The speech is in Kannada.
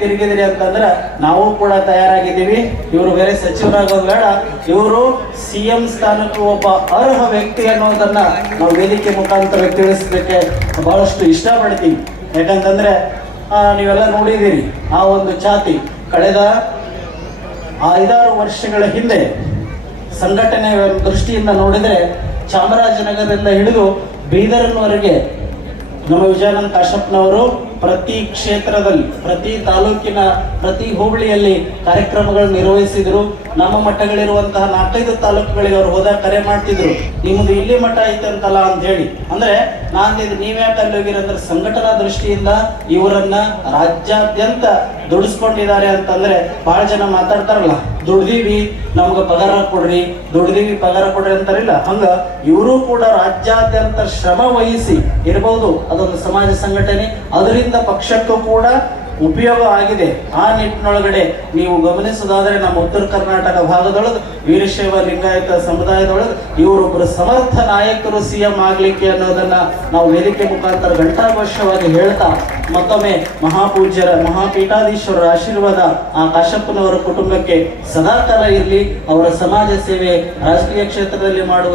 ತಿರುಗಿದ್ರಿ ಅಂತಂದ್ರೆ ನಾವು ಕೂಡ ತಯಾರಾಗಿದ್ದೀವಿ. ಇವರು ಬೇರೆ ಸಚಿವರಾಗೋದು ಬೇಡ. ಇವರು ಸಿ ಎಂ ಸ್ಥಾನಕ್ಕೂ ಒಬ್ಬ ಅರ್ಹ ವ್ಯಕ್ತಿ ಅನ್ನೋದನ್ನ ನಾವು ವೇದಿಕೆ ಮುಖಾಂತರ ತಿಳಿಸಲಿಕ್ಕೆ ಬಹಳಷ್ಟು ಇಷ್ಟಪಡ್ತೀವಿ ಯಾಕಂತಂದ್ರೆ ನೀವೆಲ್ಲ ನೋಡಿದ್ದೀರಿ, ಆ ಒಂದು ಜಾತಿ ಕಳೆದ ಐದಾರು ವರ್ಷಗಳ ಹಿಂದೆ ಸಂಘಟನೆ ದೃಷ್ಟಿಯಿಂದ ನೋಡಿದರೆ ಚಾಮರಾಜನಗರದಿಂದ ಹಿಡಿದು ಬೀದರ್ನವರೆಗೆ ನಮ್ಮ ವಿಜಯಾನಂದ ಕಾಶಪ್ಪನವರು ಪ್ರತಿ ಕ್ಷೇತ್ರದಲ್ಲಿ, ಪ್ರತಿ ತಾಲೂಕಿನ, ಪ್ರತಿ ಹೋಬಳಿಯಲ್ಲಿ ಕಾರ್ಯಕ್ರಮಗಳು ನಿರ್ವಹಿಸಿದ್ರು. ನಮ್ಮ ಮಠಗಳಿರುವಂತಹ ನಾಲ್ಕೈದು ತಾಲೂಕುಗಳಿಗೆ ಅವರು ಹೋದಾಗ ಕರೆ ಮಾಡ್ತಿದ್ರು. ನಿಮ್ಮದು ಇಲ್ಲಿ ಮಠ ಐತೆ ಅಂತಲ್ಲ ಅಂತ ಹೇಳಿ ಅಂದ್ರೆ ನಾನು ಇದು ನೀವ್ಯಾಕೆ ಅಲ್ಲಿ ಹೋಗಿರಂದ್ರೆ ಸಂಘಟನಾ ದೃಷ್ಟಿಯಿಂದ ಇವರನ್ನ ರಾಜ್ಯಾದ್ಯಂತ ದುಡಿಸ್ಕೊಂಡಿದ್ದಾರೆ ಅಂತಂದ್ರೆ ಬಹಳ ಜನ ಮಾತಾಡ್ತಾರಲ್ಲ, ದುಡ್ದೀವಿ, ನಮ್ಗ ಪಗಾರ ಕೊಡ್ರಿ, ದುಡ್ದೀವಿ, ಪಗಾರ ಕೊಡ್ರಿ ಅಂತಾರಿಲ್ಲ. ಹಂಗ ಇವರು ಕೂಡ ರಾಜ್ಯಾದ್ಯಂತ ಶ್ರಮ ವಹಿಸಿ ಇರಬಹುದು ಅದೊಂದು ಸಮಾಜ ಸಂಘಟನೆ. ಅದರಿಂದ ಪಕ್ಷಕ್ಕೂ ಕೂಡ ಉಪಯೋಗ ಆಗಿದೆ. ಆ ನಿಟ್ಟಿನೊಳಗಡೆ ನೀವು ಗಮನಿಸೋದಾದ್ರೆ ನಮ್ಮ ಉತ್ತರ ಕರ್ನಾಟಕ ಭಾಗದೊಳಗೆ, ವೀರಶೈವ ಲಿಂಗಾಯತ ಸಮುದಾಯದೊಳಗೆ ಇವರೊಬ್ಬರು ಸಮರ್ಥ ನಾಯಕರು ಸಿ ಎಂ ಆಗ್ಲಿಕ್ಕೆ ಅನ್ನೋದನ್ನ ನಾವು ವೇದಿಕೆ ಮುಖಾಂತರ ಘಂಟಾಘೋಷವಾಗಿ ಹೇಳ್ತಾ, ಮತ್ತೊಮ್ಮೆ ಮಹಾಪೂಜ್ಯರ, ಮಹಾಪೀಠಾಧೀಶ್ವರರ ಆಶೀರ್ವಾದ ಆ ಕಾಶಪ್ಪನವರ ಕುಟುಂಬಕ್ಕೆ ಸದಾಕಾಲ ಇರಲಿ. ಅವರ ಸಮಾಜ ಸೇವೆ ರಾಜಕೀಯ ಕ್ಷೇತ್ರದಲ್ಲಿ ಮಾಡುವ